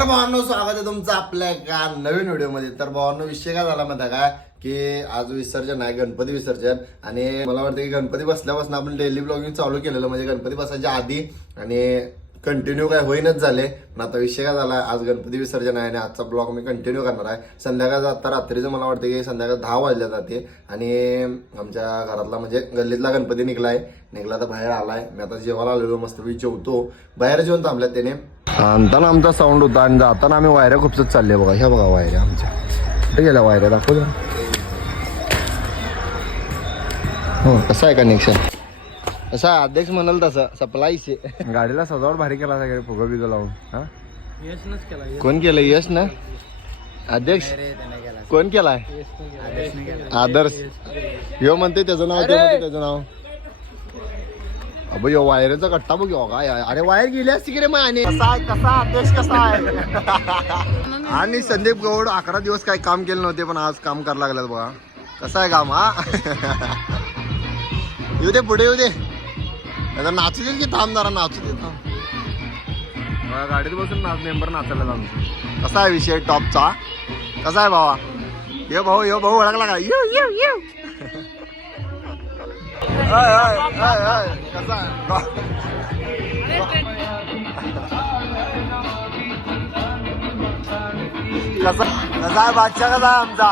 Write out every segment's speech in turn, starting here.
तर भावांनो स्वागत आहे तुमचं आपल्या एका नवीन व्हिडिओमध्ये. तर भावांनो विषय काय झाला माहिती काय का? की आज विसर्जन आहे गणपती विसर्जन. आणि मला वाटतं की गणपती बसल्यापासून आपण डेली ब्लॉगिंग चालू केलेलं. म्हणजे गणपती बसायच्या आधी आणि कंटिन्यू काय होईनच झाले. पण आता विषय काय झाला आज गणपती विसर्जन आहे आणि आजचा ब्लॉग मी कंटिन्यू करणार आहे. संध्याकाळ आता रात्रीचं मला वाटतं की संध्याकाळ दहा वाजल्या जाते. आणि आमच्या घरातला म्हणजे गल्लीतला गणपती निघलाय. निघला तर बाहेर आलाय. मी आता जेवायला आलेलो मस्त मी जेवतो. बाहेर जेवण थांबल्यात त्याने. आणताना आमचा साऊंड होता आणि जाताना आम्ही वायऱ्या खूपच चालले बघा. ह्या बघा वायऱ्या आमच्या. कुठे गेल्या वायऱ्या? दाखव जरा. हो कसं आहे कनेक्शन असा अध्यक्ष म्हणाल तसं. सप्लायच गाडीला सजावट भारी केला सगळे फुगं बिगं लावून. हा? कोण केलं? यश ना? अध्यक्ष? कोण केलाय? आदर्श. यो म्हणते त्याचं नाव ते म्हणते त्याचं नाव. अबो यो वायरचा कट्टा बघ काय. अरे वायर गेली असती की रे माने? कसा कसा अध्यक्ष कसा आहे? आणि संदीप गौड अकरा दिवस काही काम केलं नव्हते पण आज काम करायला लागल्यात बघा. कसं आहे काम हा? येऊ दे पुढे येऊ दे. आता नाचू दे की थांब जरा नाचू दे थांब. गाडीत बसून नाच मेंबर नाचायला जाऊन कसा आहे विषय टॉपचा? कसा आहे भावा? ये भाऊ यो भाऊ ओळखला का? यो यो यो. कसा आहे? कसा कसा आहे बादशाह कसा आहे आमचा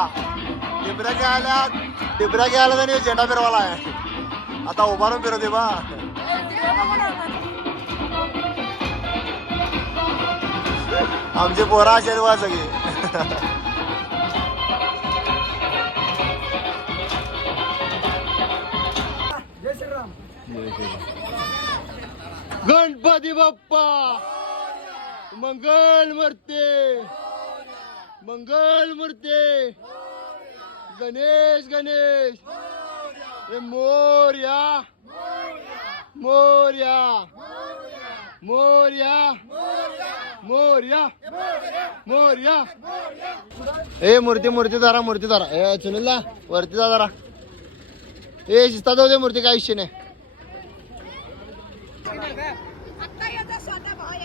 टिबऱ्या घ्यायला टिबऱ्या घ्यायला त्याने झेंडा फिरवाला आहे आता उभारून फिरवते बा आमचे पोरा असेल बा सगळे गणपती बाप्पा! मंगल मूर्ती! मंगल मूर्ती! गणेश गणेश! हे मोर्या! मोर्या! मोर्या! मोर्या! मोर्या! ए मूर्ती मूर्ती धरा मूर्ती धरा ए सुनीलला वरती जा जरा. ए शिस्ता जाऊ दे मूर्ती काय विषय नाही.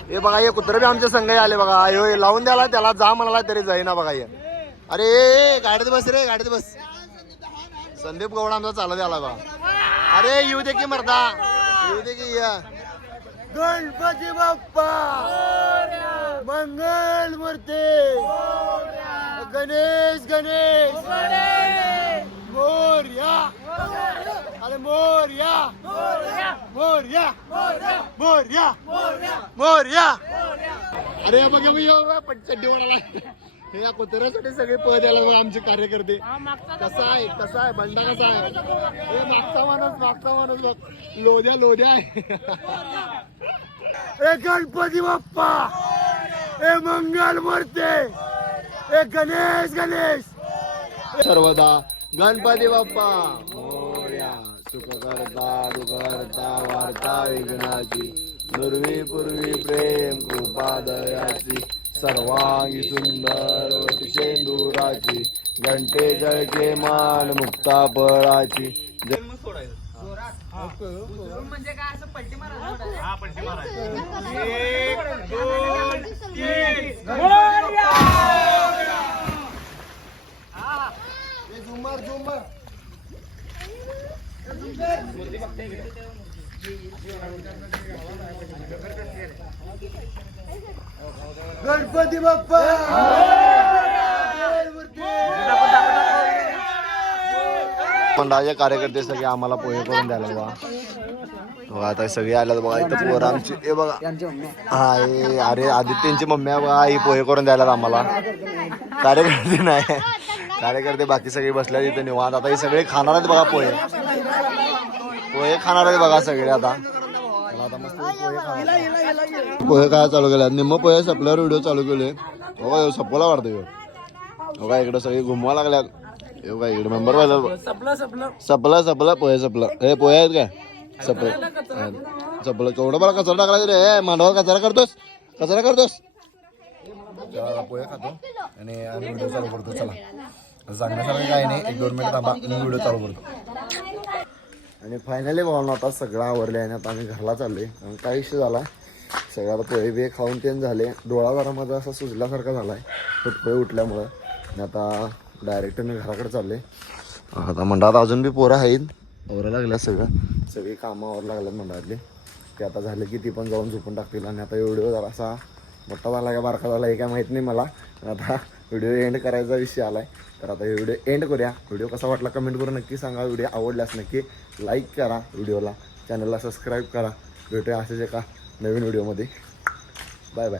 हे बघा हे कुत्र बी आमच्या संघ आले बघा. अयो लावून द्याला त्याला जा म्हणाला तरी जाईना बघा ये अरे ए, गाडीत बस रे गाडीत बस. संदीप गौड आमचा चालत आला बा अरे येऊ दे की मरदा. येऊ दे की या. गणपती बाप्पा! मंगल मूर्ती! गणेश गणेश! मोर्या! अरे मोर्या! मोर्या! मोर्या. मोर्या अरे बघा मी पटचड्डी म्हणाला. हे या कुत्र्यासाठी सगळे पद यायला बघा आमचे कार्यकर्ते. कसा आहे कसा आहे बंडा कसा आहे? हे मागचा माणूस मागचा माणूस बघ. लोद्या लोद्या आहे. ए गणपती बाप्पा! ए मंगल मूर्ती! ए गणेश गणेश! सर्वदा गणपती बाप्पा. मोर्या सुख करता दुखरता वार्ता विघ्नाची दुर्वी पूर्वी प्रेम कृपा दयाची सर्वांगी सुंदर वटशेंदुराची घंटे जळके मान मुक्ता पळाची. जय म्हणजे काय असं पलटी मारा झुमर झुमर. गणपती बाप्पा! मंडळाचे कार्यकर्ते सगळे आम्हाला पोहे करून द्यायला बघा. बघा आता सगळे आल्यात बघा इथं पोरं आमची हे बघा. हा हे अरे आदित्यची मम्मी आहे बघा ही पोहे करून द्यायला आम्हाला. कार्यकर्ते नाही. कार्यकर्ते बाकी सगळे बसल्या तिथे निवांत. आता हे सगळे खाणार आहेत बघा पोहे. पोहे खाणार आहेत बघा सगळे आता. चला आता मस्त पोहे खाणार. पोहे काय चालू केले. निम्म पोहे सपल्यावर व्हिडिओ चालू केले. बघा सपला वाटतं ह्यो. बघा इकडे सगळे घुमवा लागल्यात. हे बघा इकडे मेंबर पाहिजे सपलं सपलं. सपला सपला पोहे सपला. हे पोहे आहेत काय? सपल. सपलं. केवढं मला कचरा टाकला रे हे मांडवात कचरा करतोस? कचरा करतोस? पोहे खातो. आणि व्हिडिओ चालू करतो. चला. सांगण्यासारखं काही नाही. एक दोन मिनिट थांबा. मी व्हिडिओ चालू करतो. आणि फायनली भावना आता सगळं आवरले आणि आता आम्ही घरला चाललोय. कारण काय इश्यू झाला? सगळ्याला पोहे बिहे खाऊन तेन झाले. डोळा जरा माझा असा सुजल्यासारखा झाला आहे फुटपोहे उठल्यामुळं. आणि आता डायरेक्ट मी घराकडे चालले आता मंडळात अजून बी पोरं आहेत. आवरा लागल्या सगळं. सगळी कामं आवर लागल्यात मंडळातली ते आता झालं की ती पण जाऊन झोपून टाकतील. आणि आता एवढं जरा असा मोठा झाला का बारका झाला हे काय माहीत नाही मला. आता व्हिडिओ एंड करायचा विषय आला आहे तर आता व्हिडिओ एंड करूया. व्हिडिओ कसा वाटला कमेंट करून नक्की सांगा. व्हिडिओ आवडल्यास नक्की लाईक करा व्हिडिओला. चॅनलला सबस्क्राईब करा. भेटूया असेच एका नवीन व्हिडिओमध्ये बाय बाय